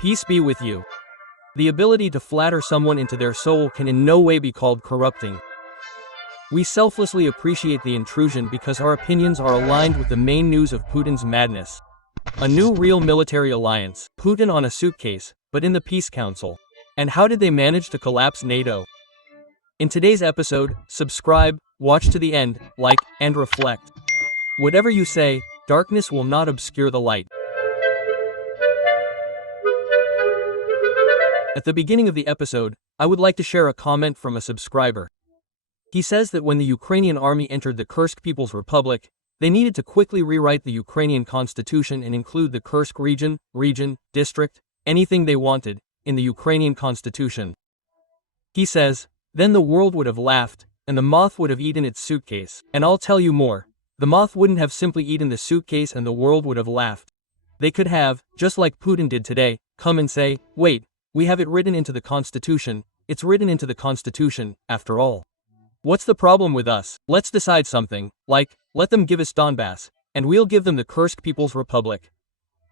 Peace be with you. The ability to flatter someone into their soul can in no way be called corrupting. We selflessly appreciate the intrusion because our opinions are aligned with the main news of Putin's madness. A new real military alliance, Putin on a suitcase, but in the Peace Council. And how did they manage to collapse NATO? In today's episode, subscribe, watch to the end, like, and reflect. Whatever you say, darkness will not obscure the light. At the beginning of the episode, I would like to share a comment from a subscriber. He says that when the Ukrainian army entered the Kursk People's Republic, they needed to quickly rewrite the Ukrainian constitution and include the Kursk region, district, anything they wanted, in the Ukrainian constitution. He says, then the world would have laughed, and the moth would have eaten its suitcase. And I'll tell you more, the moth wouldn't have simply eaten the suitcase and the world would have laughed. They could have, just like Putin did today, come and say, wait, we have it written into the constitution, it's written into the constitution, after all. What's the problem with us? Let's decide something, like, let them give us Donbass, and we'll give them the Kursk People's Republic.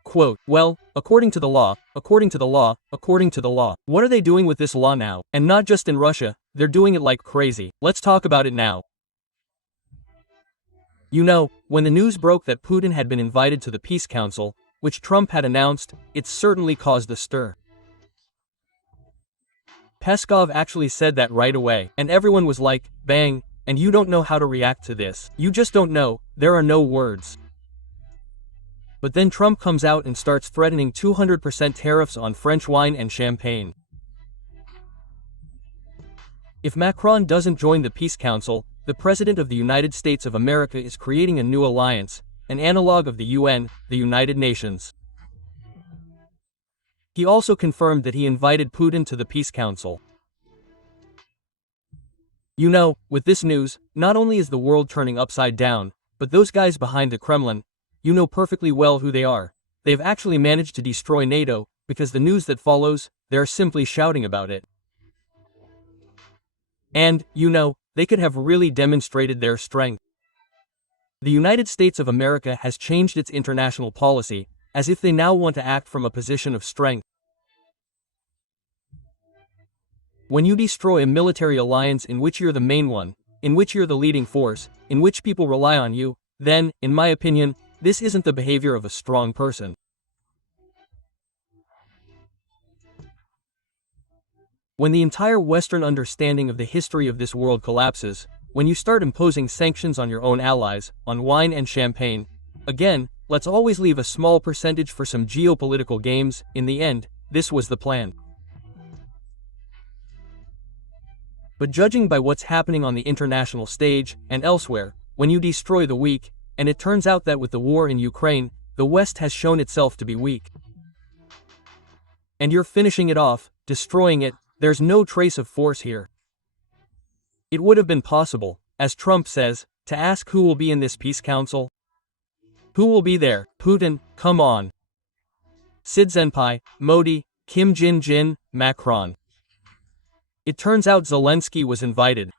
Quote, well, according to the law. What are they doing with this law now? And not just in Russia, they're doing it like crazy. Let's talk about it now. You know, when the news broke that Putin had been invited to the Peace Council, which Trump had announced, it certainly caused a stir. Peskov actually said that right away, and everyone was like, bang, and you don't know how to react to this. You just don't know, there are no words. But then Trump comes out and starts threatening 200% tariffs on French wine and champagne. If Macron doesn't join the Peace Council, the President of the United States of America is creating a new alliance, an analog of the UN, the United Nations. He also confirmed that he invited Putin to the Peace Council. You know, with this news, not only is the world turning upside down, but those guys behind the Kremlin, you know perfectly well who they are. They've actually managed to destroy NATO, because the news that follows, they're simply shouting about it. And, you know, they could have really demonstrated their strength. The United States of America has changed its international policy, as if they now want to act from a position of strength. When you destroy a military alliance in which you're the main one, in which you're the leading force, in which people rely on you, then, in my opinion, this isn't the behavior of a strong person. When the entire Western understanding of the history of this world collapses, when you start imposing sanctions on your own allies, on wine and champagne, again, let's always leave a small percentage for some geopolitical games. In the end, this was the plan. But judging by what's happening on the international stage, and elsewhere, when you destroy the weak, and it turns out that with the war in Ukraine, the West has shown itself to be weak. And you're finishing it off, destroying it, there's no trace of force here. It would have been possible, as Trump says, to ask who will be in this Peace Council. Who will be there? Putin, come on. Xi Jinping, Modi, Kim Jong-un, Macron. It turns out Zelensky was invited.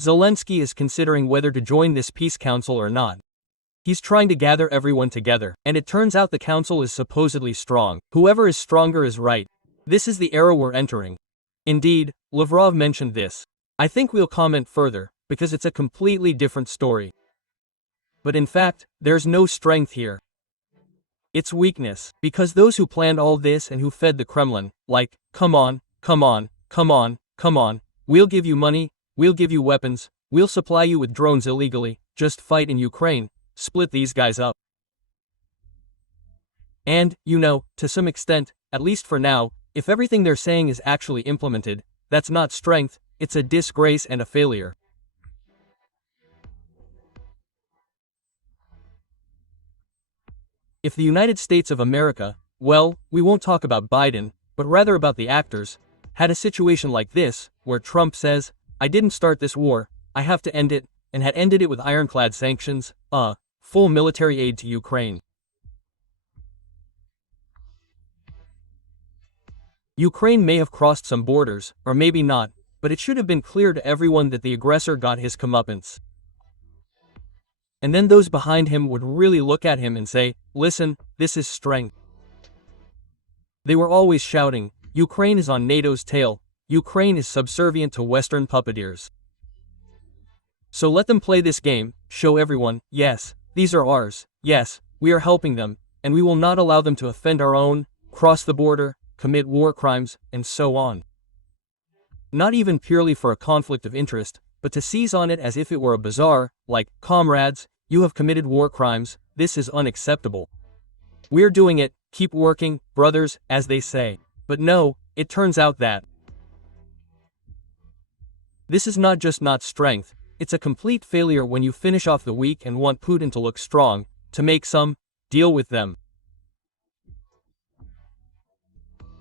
Zelensky is considering whether to join this Peace Council or not. He's trying to gather everyone together, and it turns out the council is supposedly strong. Whoever is stronger is right. This is the era we're entering. Indeed, Lavrov mentioned this. I think we'll comment further, because it's a completely different story. But in fact, there's no strength here. It's weakness, because those who planned all this and who fed the Kremlin, like, come on, we'll give you money, we'll give you weapons, we'll supply you with drones illegally, just fight in Ukraine, split these guys up. And, you know, to some extent, at least for now, if everything they're saying is actually implemented, that's not strength, it's a disgrace and a failure. If the United States of America, well, we won't talk about Biden, but rather about the actors, had a situation like this, where Trump says, I didn't start this war, I have to end it, and had ended it with ironclad sanctions, full military aid to Ukraine. Ukraine may have crossed some borders, or maybe not, but it should have been clear to everyone that the aggressor got his comeuppance. And then those behind him would really look at him and say, listen, this is strength. They were always shouting, Ukraine is on NATO's tail, Ukraine is subservient to Western puppeteers. So let them play this game, show everyone, yes, these are ours, yes, we are helping them, and we will not allow them to offend our own, cross the border, commit war crimes, and so on. Not even purely for a conflict of interest, but to seize on it as if it were a bazaar, like, comrades, you have committed war crimes, this is unacceptable. We're doing it, keep working, brothers, as they say. But no, it turns out that this is not just not strength, it's a complete failure when you finish off the weak and want Putin to look strong, to make some deal with them.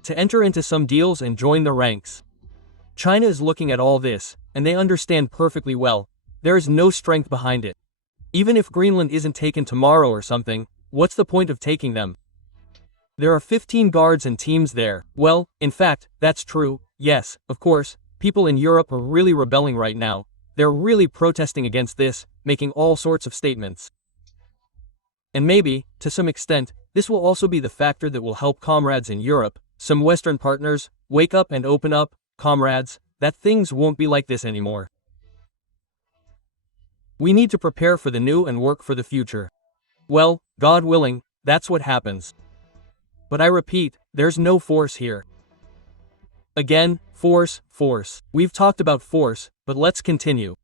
To enter into some deals and join the ranks. China is looking at all this, and they understand perfectly well, there is no strength behind it. Even if Greenland isn't taken tomorrow or something, what's the point of taking them? There are 15 guards and teams there. Well, in fact, that's true, yes, of course, people in Europe are really rebelling right now. They're really protesting against this, making all sorts of statements. And maybe, to some extent, this will also be the factor that will help comrades in Europe, some Western partners, wake up and open up, comrades, that things won't be like this anymore. We need to prepare for the new and work for the future. Well, God willing, that's what happens. But I repeat, there's no force here. Again, force. We've talked about force, but let's continue.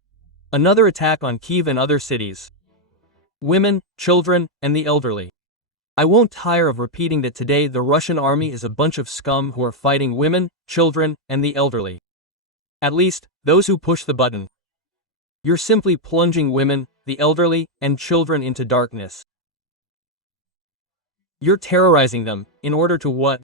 Another attack on Kyiv and other cities. Women, children, and the elderly. I won't tire of repeating that today the Russian army is a bunch of scum who are fighting women, children, and the elderly. At least, those who push the button. You're simply plunging women, the elderly, and children into darkness. You're terrorizing them, in order to what?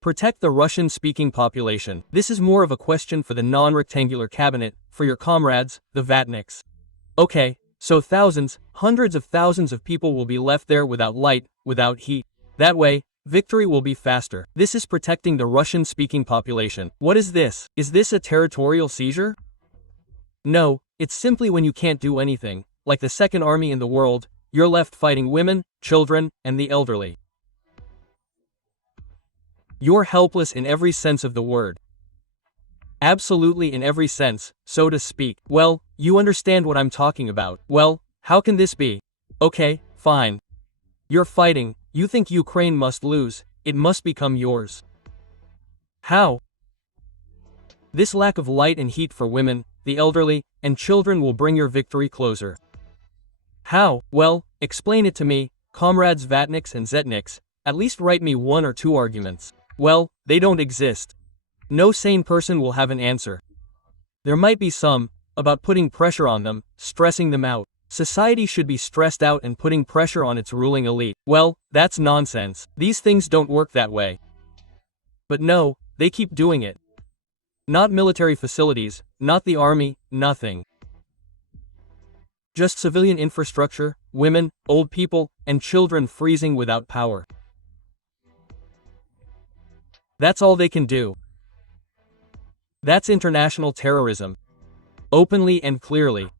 Protect the Russian-speaking population. This is more of a question for the non-rectangular cabinet, for your comrades, the Vatniks. Okay, so thousands, hundreds of thousands of people will be left there without light, without heat. That way, victory will be faster. This is protecting the Russian-speaking population. What is this? Is this a territorial seizure? No, it's simply when you can't do anything, like the second army in the world, you're left fighting women, children, and the elderly. You're helpless in every sense of the word. Absolutely in every sense, so to speak. Well, you understand what I'm talking about. Well, how can this be? Okay, fine. You're fighting, you think Ukraine must lose, it must become yours. How? This lack of light and heat for women, the elderly, and children will bring your victory closer. How? Well, explain it to me, comrades Vatniks and Zetniks, at least write me one or two arguments. Well, they don't exist. No sane person will have an answer. There might be some, about putting pressure on them, stressing them out. Society should be stressed out and putting pressure on its ruling elite. Well, that's nonsense. These things don't work that way. But no, they keep doing it. Not military facilities, not the army, nothing. Just civilian infrastructure, women, old people, and children freezing without power. That's all they can do. That's international terrorism. Openly and clearly.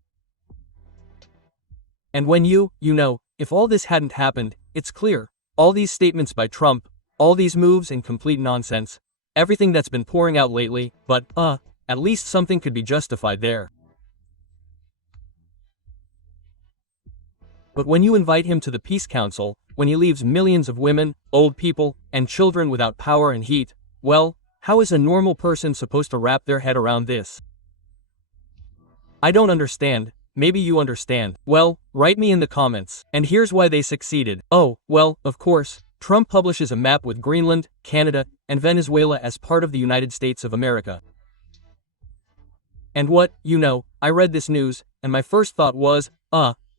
And when you know, if all this hadn't happened, it's clear, all these statements by Trump, all these moves and complete nonsense, everything that's been pouring out lately, but, at least something could be justified there. But when you invite him to the Peace Council, when he leaves millions of women, old people, and children without power and heat, well, how is a normal person supposed to wrap their head around this? I don't understand, maybe you understand. Well, write me in the comments. And here's why they succeeded. Oh, well, of course, Trump publishes a map with Greenland, Canada, and Venezuela as part of the United States of America. And what, I read this news, and my first thought was,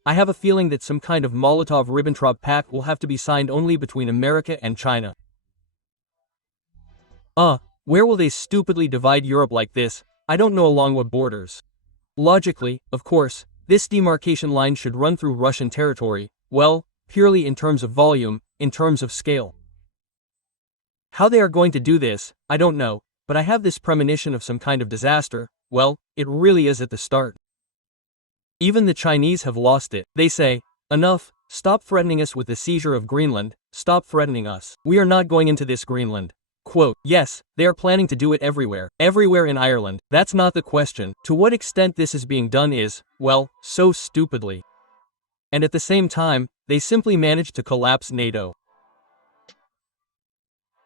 I have a feeling that some kind of Molotov-Ribbentrop pact will have to be signed only between America and China. Where will they stupidly divide Europe like this? I don't know along what borders. Logically, of course, this demarcation line should run through Russian territory, well, purely in terms of volume, in terms of scale. How they are going to do this, I don't know, but I have this premonition of some kind of disaster. Well, it really is at the start. Even the Chinese have lost it. They say, enough, Stop threatening us with the seizure of Greenland, stop threatening us. We are not going into this Greenland. Quote, yes, they are planning to do it everywhere. Everywhere in Ireland. That's not the question. To what extent this is being done is, well, so stupidly. And at the same time, they simply managed to collapse NATO.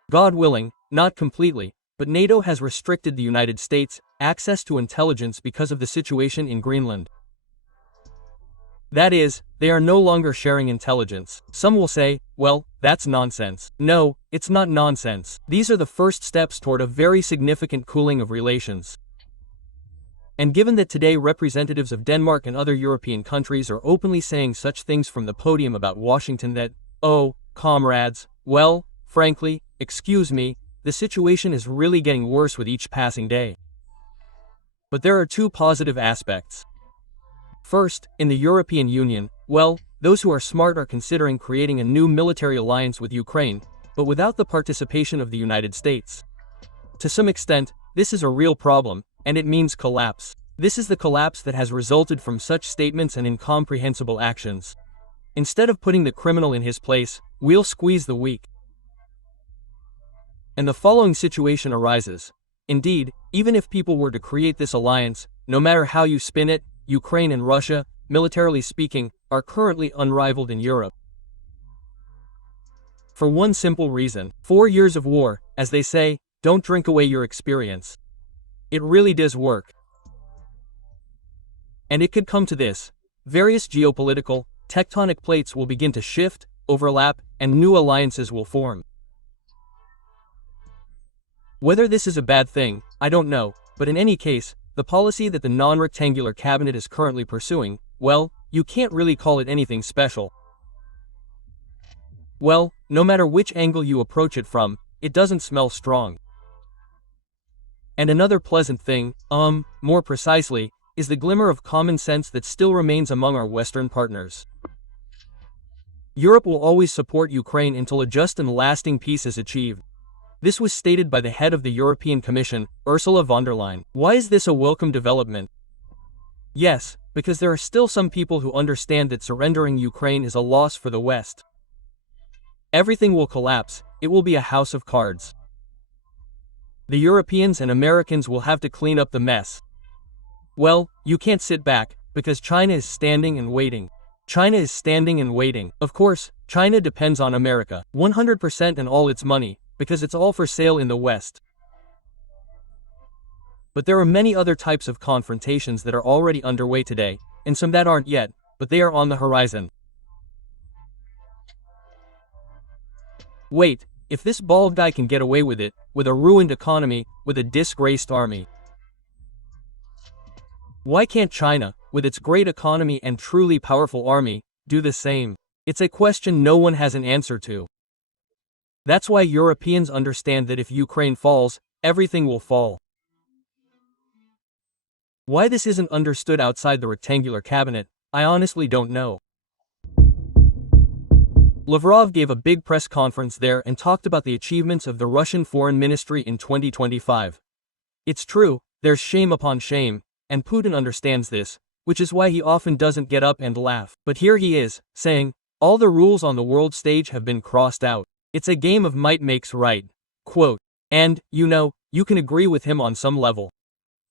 God willing, not completely, but NATO has restricted the United States' access to intelligence because of the situation in Greenland. That is, they are no longer sharing intelligence. Some will say, well, that's nonsense. No, it's not nonsense. These are the first steps toward a very significant cooling of relations. And given that today representatives of Denmark and other European countries are openly saying such things from the podium about Washington that, oh, comrades, well, frankly, excuse me, the situation is really getting worse with each passing day. But there are two positive aspects. First, in the European Union, well, those who are smart are considering creating a new military alliance with Ukraine, but without the participation of the United States. To some extent, this is a real problem, and it means collapse. This is the collapse that has resulted from such statements and incomprehensible actions. Instead of putting the criminal in his place, we'll squeeze the weak. And the following situation arises. Indeed, even if people were to create this alliance, no matter how you spin it, Ukraine and Russia, militarily speaking, are currently unrivaled in Europe. For one simple reason. 4 years of war, as they say, don't drink away your experience. It really does work. And it could come to this. Various geopolitical, tectonic plates will begin to shift, overlap, and new alliances will form. Whether this is a bad thing, I don't know, but in any case, the policy that the non-rectangular cabinet is currently pursuing, well, you can't really call it anything special. Well, no matter which angle you approach it from, it doesn't smell strong. And another pleasant thing, more precisely, is the glimmer of common sense that still remains among our Western partners. Europe will always support Ukraine until a just and lasting peace is achieved. This was stated by the head of the European Commission, Ursula von der Leyen. Why is this a welcome development? Yes, because there are still some people who understand that surrendering Ukraine is a loss for the West. Everything will collapse, it will be a house of cards. The Europeans and Americans will have to clean up the mess. Well, you can't sit back, because China is standing and waiting. China is standing and waiting. Of course, China depends on America, 100% and all its money, because it's all for sale in the West. But there are many other types of confrontations that are already underway today, and some that aren't yet, but they are on the horizon. Wait, if this bald guy can get away with it, with a ruined economy, with a disgraced army, why can't China, with its great economy and truly powerful army, do the same? It's a question no one has an answer to. That's why Europeans understand that if Ukraine falls, everything will fall. Why this isn't understood outside the rectangular cabinet, I honestly don't know. Lavrov gave a big press conference there and talked about the achievements of the Russian Foreign Ministry in 2025. It's true, there's shame upon shame, and Putin understands this, which is why he often doesn't get up and laugh. But here he is, saying, all the rules on the world stage have been crossed out. It's a game of might makes right. Quote, and, you know, you can agree with him on some level.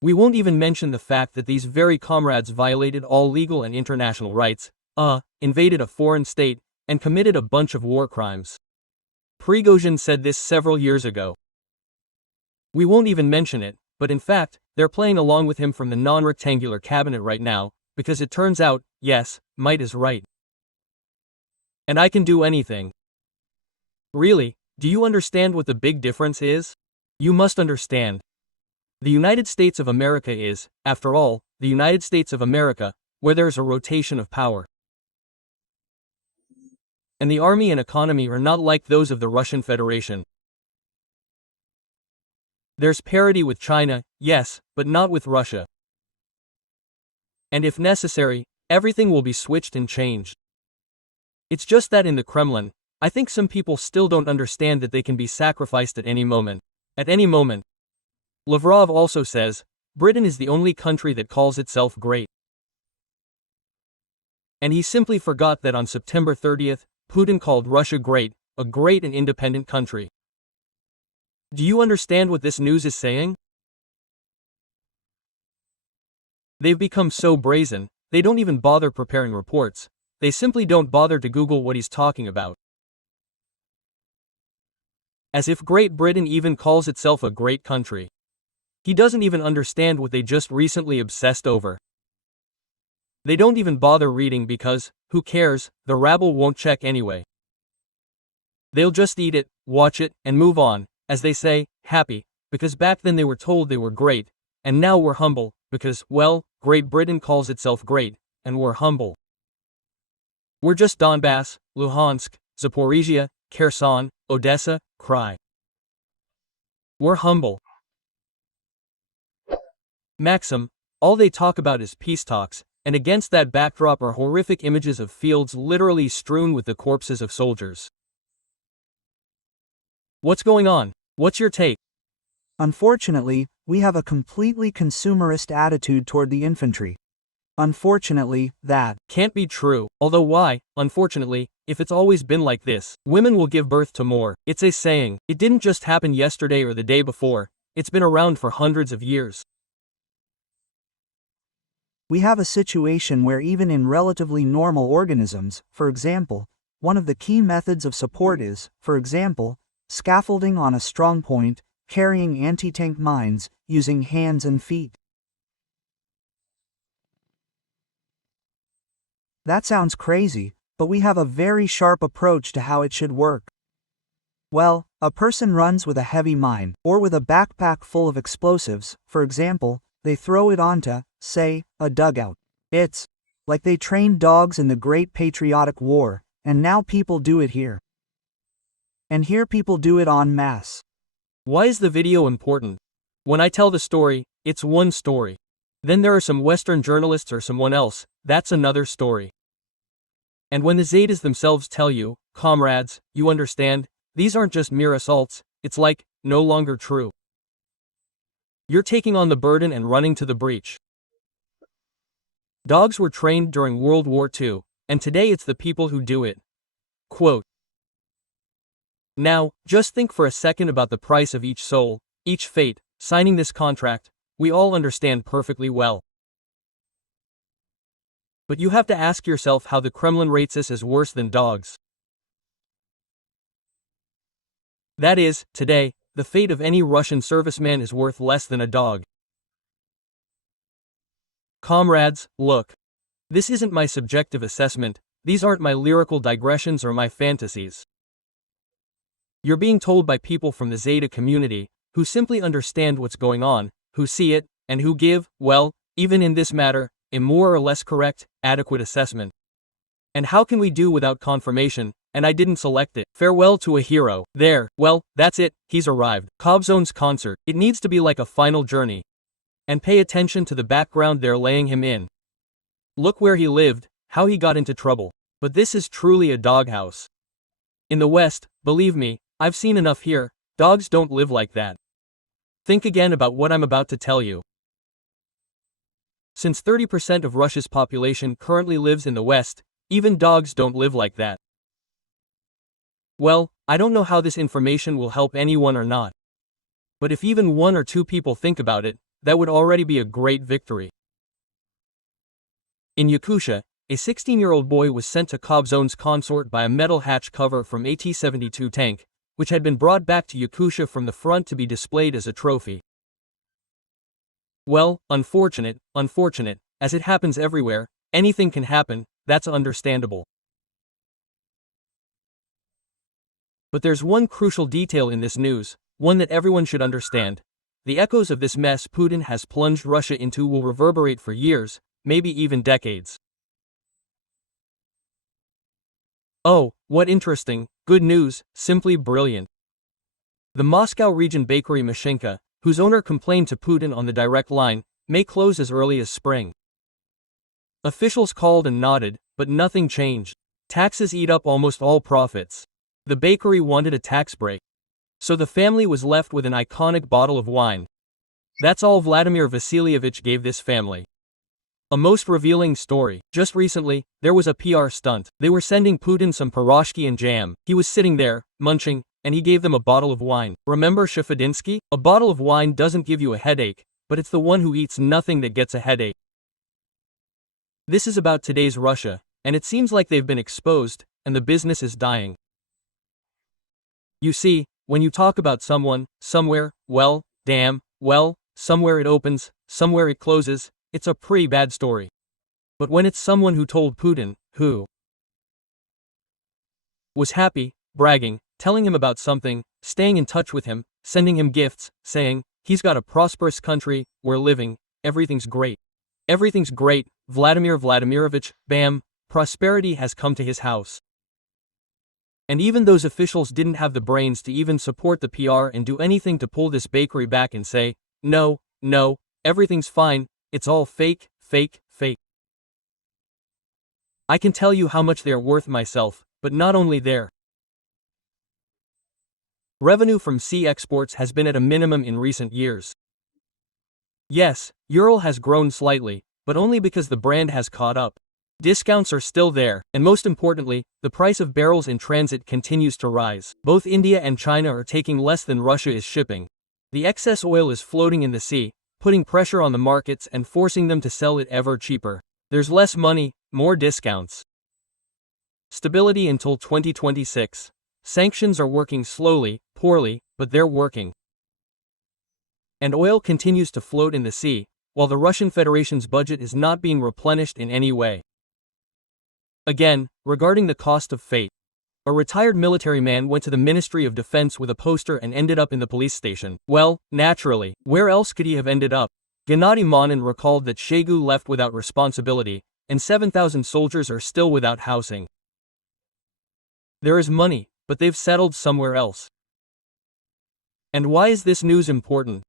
We won't even mention the fact that these very comrades violated all legal and international rights, invaded a foreign state, and committed a bunch of war crimes. Prigozhin said this several years ago. We won't even mention it, but in fact, they're playing along with him from the non-rectangular cabinet right now, because it turns out, yes, might is right. And I can do anything. Really, do you understand what the big difference is? You must understand. The United States of America is, after all, the United States of America, where there is a rotation of power. And the army and economy are not like those of the Russian Federation. There's parity with China, yes, but not with Russia. And if necessary, everything will be switched and changed. It's just that in the Kremlin, I think some people still don't understand that they can be sacrificed at any moment. At any moment. Lavrov also says, Britain is the only country that calls itself great. And he simply forgot that on September 30th, Putin called Russia great, a great and independent country. Do you understand what this news is saying? They've become so brazen, they don't even bother preparing reports. They simply don't bother to Google what he's talking about. As if Great Britain even calls itself a great country. He doesn't even understand what they just recently obsessed over. They don't even bother reading because, who cares, the rabble won't check anyway. They'll just eat it, watch it, and move on, as they say, happy, because back then they were told they were great, and now we're humble, because, well, Great Britain calls itself great, and we're humble. We're just Donbass, Luhansk, Zaporizhia, Kherson, Odessa, cry. We're humble. Maxim, all they talk about is peace talks, and against that backdrop are horrific images of fields literally strewn with the corpses of soldiers. What's going on? What's your take? Unfortunately, we have a completely consumerist attitude toward the infantry. Unfortunately, that can't be true. Although why, unfortunately, if it's always been like this, women will give birth to more. It's a saying. It didn't just happen yesterday or the day before. It's been around for hundreds of years. We have a situation where even in relatively normal organisms, for example, one of the key methods of support is, for example, scaffolding on a strong point, carrying anti-tank mines, using hands and feet. That sounds crazy, but we have a very sharp approach to how it should work. Well, a person runs with a heavy mine, or with a backpack full of explosives, for example, they throw it onto, say, a dugout. It's like they trained dogs in the Great Patriotic War, and now people do it here. And here people do it en masse. Why is the video important? When I tell the story, it's one story. Then there are some Western journalists or someone else, that's another story. And when the Zetas themselves tell you, comrades, you understand, these aren't just mere assaults, it's like, no longer true. You're taking on the burden and running to the breach. Dogs were trained during World War II, and today it's the people who do it. Quote. Now, just think for a second about the price of each soul, each fate, signing this contract, we all understand perfectly well. But you have to ask yourself how the Kremlin rates us as worse than dogs. That is, today, the fate of any Russian serviceman is worth less than a dog. Comrades, look. This isn't my subjective assessment, these aren't my lyrical digressions or my fantasies. You're being told by people from the Zeta community, who simply understand what's going on, who see it, and who give, well, even in this matter, a more or less correct, adequate assessment. And how can we do without confirmation, and I didn't select it. Farewell to a hero. There, well, that's it, he's arrived. Kobzone's concert, it needs to be like a final journey. And pay attention to the background they're laying him in. Look where he lived, how he got into trouble. But this is truly a doghouse. In the West, believe me, I've seen enough here, dogs don't live like that. Think again about what I'm about to tell you. Since 30% of Russia's population currently lives in the West, even dogs don't live like that. Well, I don't know how this information will help anyone or not. But if even one or two people think about it, that would already be a great victory. In Yakutia, a 16-year-old boy was sent to Kobzone's consort by a metal hatch cover from a T-72 tank, which had been brought back to Yakutia from the front to be displayed as a trophy. Well, unfortunate, as it happens everywhere, anything can happen, that's understandable. But there's one crucial detail in this news, one that everyone should understand. The echoes of this mess Putin has plunged Russia into will reverberate for years, maybe even decades. Oh, what interesting, good news, simply brilliant. The Moscow region bakery Mashinka, whose owner complained to Putin on the direct line, may close as early as spring. Officials called and nodded, but nothing changed. Taxes eat up almost all profits. The bakery wanted a tax break. So the family was left with an iconic bottle of wine. That's all Vladimir Vasilievich gave this family. A most revealing story. Just recently, there was a PR stunt. They were sending Putin some pierogi and jam. He was sitting there, munching, and he gave them a bottle of wine. Remember Shafadinsky? A bottle of wine doesn't give you a headache, but it's the one who eats nothing that gets a headache. This is about today's Russia, and it seems like they've been exposed, and the business is dying. You see, when you talk about someone, somewhere, well, damn, well, somewhere it opens, somewhere it closes, it's a pretty bad story. But when it's someone who told Putin, who was happy, bragging, telling him about something, staying in touch with him, sending him gifts, saying, he's got a prosperous country, we're living, everything's great. Everything's great, Vladimir Vladimirovich, bam, prosperity has come to his house. And even those officials didn't have the brains to even support the PR and do anything to pull this bakery back and say, no, no, everything's fine, it's all fake, fake, fake. I can tell you how much they're worth myself, but not only there. Revenue from sea exports has been at a minimum in recent years. Yes, Ural has grown slightly, but only because the brand has caught up. Discounts are still there, and most importantly, the price of barrels in transit continues to rise. Both India and China are taking less than Russia is shipping. The excess oil is floating in the sea, putting pressure on the markets and forcing them to sell it ever cheaper. There's less money, more discounts. Stability until 2026. Sanctions are working slowly, poorly, but they're working. And oil continues to float in the sea, while the Russian Federation's budget is not being replenished in any way. Again, regarding the cost of fate. A retired military man went to the Ministry of Defense with a poster and ended up in the police station. Well, naturally, where else could he have ended up? Gennady Monin recalled that Shoigu left without responsibility, and 7,000 soldiers are still without housing. There is money, but they've settled somewhere else. And why is this news important?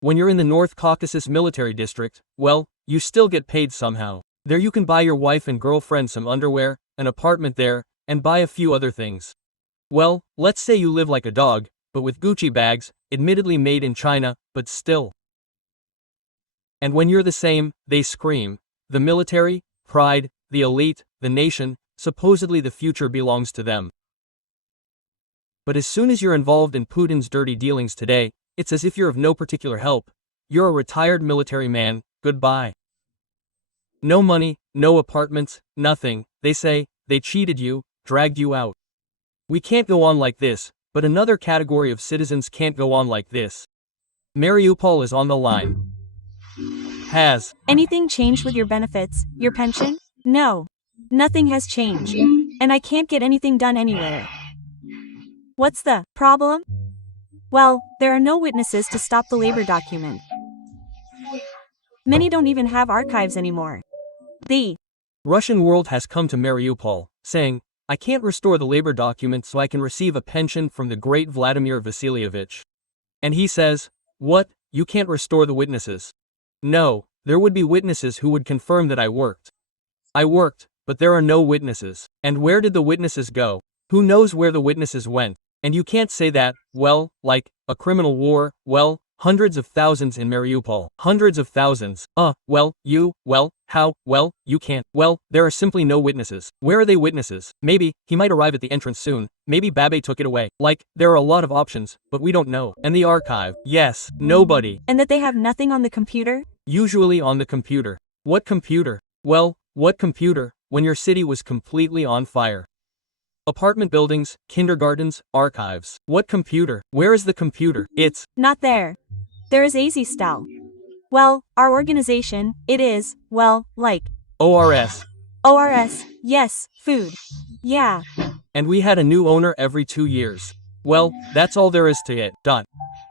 When you're in the North Caucasus military district, well, you still get paid somehow. There you can buy your wife and girlfriend some underwear, an apartment there, and buy a few other things. Well, let's say you live like a dog, but with Gucci bags, admittedly made in China, but still. And when you're the same, they scream. The military, pride, the elite, the nation, supposedly the future belongs to them. But as soon as you're involved in Putin's dirty dealings today, it's as if you're of no particular help. You're a retired military man, goodbye. No money, no apartments, nothing, they say, they cheated you, dragged you out. We can't go on like this, but another category of citizens can't go on like this. Mariupol is on the line. Has anything changed with your benefits, your pension? No. Nothing has changed. And I can't get anything done anywhere. What's the problem? Well, there are no witnesses to stop the labor document. Many don't even have archives anymore. The Russian world has come to Mariupol, saying, I can't restore the labor document so I can receive a pension from the great Vladimir Vasilyevich. And he says, what, you can't restore the witnesses? No, there would be witnesses who would confirm that I worked. I worked, but there are no witnesses. And where did the witnesses go? Who knows where the witnesses went? And you can't say that, well, like, a criminal war, well, hundreds of thousands in Mariupol. Hundreds of thousands. Well, how, well, you can't. Well, there are simply no witnesses. Where are they witnesses? Maybe, he might arrive at the entrance soon. Maybe Babe took it away. Like, there are a lot of options, but we don't know. And the archive. Yes, nobody. And that they have nothing on the computer? Usually on the computer. What computer? Well, what computer, when your city was completely on fire? Apartment buildings, kindergartens, archives. What computer? Where is the computer? It's not there. There is Azistal. Well, our organization, it is, well, like ORS. ORS, yes, food. Yeah. And we had a new owner every 2 years. Well, that's all there is to it.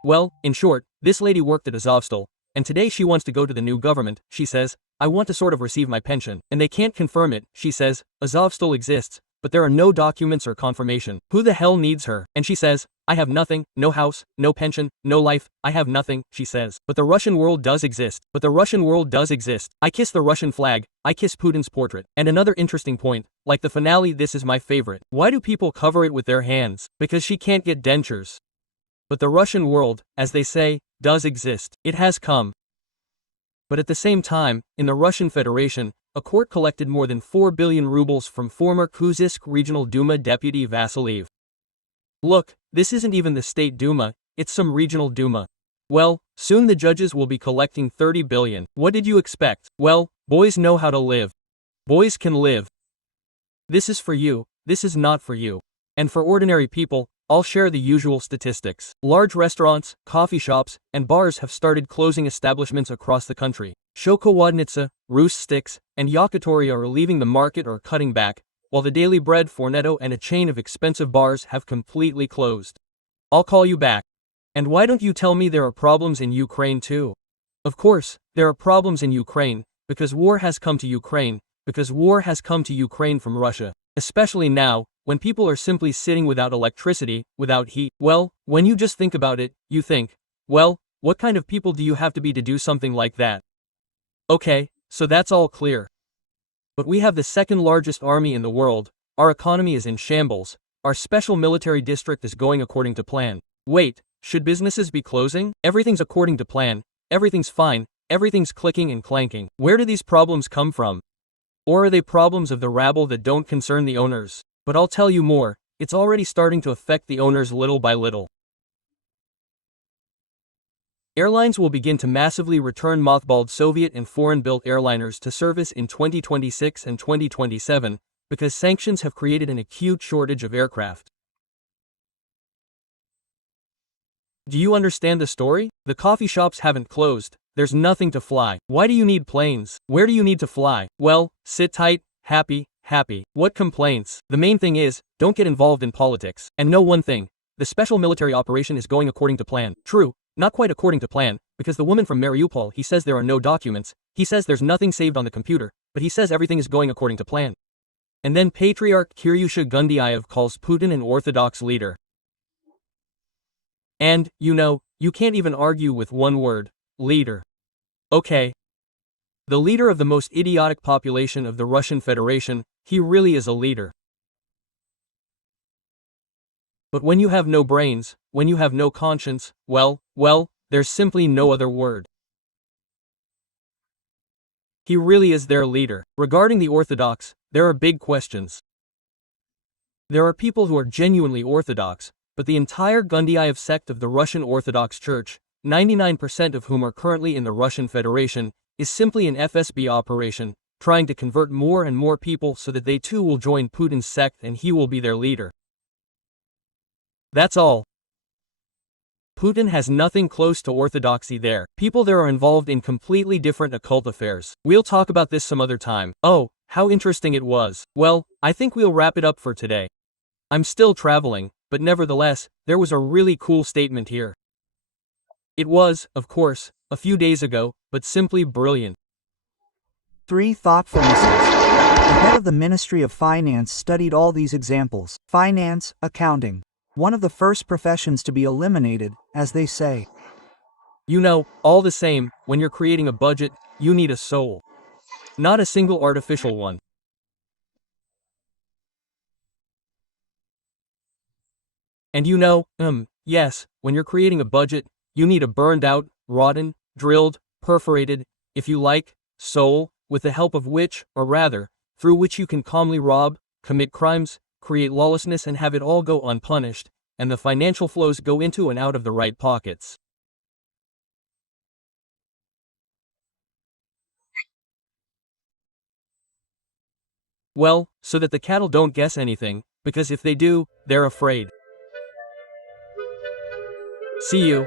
Well, in short, this lady worked at Azovstal, and today she wants to go to the new government. She says, I want to sort of receive my pension. And they can't confirm it. She says, Azovstal exists, but there are no documents or confirmation. Who the hell needs her? And she says, I have nothing, no house, no pension, no life, I have nothing, she says. But the Russian world does exist. But the Russian world does exist. I kiss the Russian flag, I kiss Putin's portrait. And another interesting point, like the finale, this is my favorite. Why do people cover it with their hands? Because she can't get dentures. But the Russian world, as they say, does exist. It has come. But at the same time, in the Russian Federation, a court collected more than 4 billion rubles from former Kuzysk Regional Duma deputy Vasiliev. Look, this isn't even the State Duma, it's some regional Duma. Well, soon the judges will be collecting 30 billion. What did you expect? Well, boys know how to live. Boys can live. This is for you, this is not for you. And for ordinary people, I'll share the usual statistics. Large restaurants, coffee shops, and bars have started closing establishments across the country. Shokowadnitsa, Rus Sticks, and Yakitori are leaving the market or cutting back, while the Daily Bread, Fornetto, and a chain of expensive bars have completely closed. I'll call you back. And why don't you tell me there are problems in Ukraine too? Of course, there are problems in Ukraine, because war has come to Ukraine, from Russia. Especially now, when people are simply sitting without electricity, without heat. Well, when you just think about it, you think, well, what kind of people do you have to be to do something like that? Okay, so that's all clear. But we have the second largest army in the world, our economy is in shambles, our special military district is going according to plan. Wait, should businesses be closing? Everything's according to plan, everything's fine, everything's clicking and clanking. Where do these problems come from? Or are they problems of the rabble that don't concern the owners? But I'll tell you more, it's already starting to affect the owners little by little. Airlines will begin to massively return mothballed Soviet and foreign-built airliners to service in 2026 and 2027, because sanctions have created an acute shortage of aircraft. Do you understand the story? The coffee shops haven't closed, there's nothing to fly. Why do you need planes? Where do you need to fly? Well, sit tight, happy. What complaints? The main thing is, don't get involved in politics. And know one thing, the special military operation is going according to plan. True, not quite according to plan, because the woman from Mariupol, he says there are no documents, he says there's nothing saved on the computer, but he says everything is going according to plan. And then Patriarch Kiryusha Gundyayev calls Putin an orthodox leader. And, you can't even argue with one word, leader. Okay. The leader of the most idiotic population of the Russian Federation, he really is a leader. But when you have no brains, when you have no conscience, well, there's simply no other word. He really is their leader. Regarding the Orthodox, there are big questions. There are people who are genuinely Orthodox, but the entire Gundyayev sect of the Russian Orthodox Church, 99% of whom are currently in the Russian Federation, is simply an FSB operation, trying to convert more and more people so that they too will join Putin's sect and he will be their leader. That's all. Putin has nothing close to orthodoxy there. People there are involved in completely different occult affairs. We'll talk about this some other time. Oh, how interesting it was. Well, I think we'll wrap it up for today. I'm still traveling, but nevertheless, there was a really cool statement here. It was, of course, a few days ago, but simply brilliant. 3 thoughtfulnesses. The head of the Ministry of Finance studied all these examples. Finance, accounting. One of the first professions to be eliminated, as they say. All the same, when you're creating a budget, you need a soul. Not a single artificial one. And yes, when you're creating a budget, you need a burned out, rotten, drilled, perforated, if you like, soul, with the help of which, or rather, through which you can calmly rob, commit crimes, create lawlessness and have it all go unpunished, and the financial flows go into and out of the right pockets. Well, so that the cattle don't guess anything, because if they do, they're afraid. See you.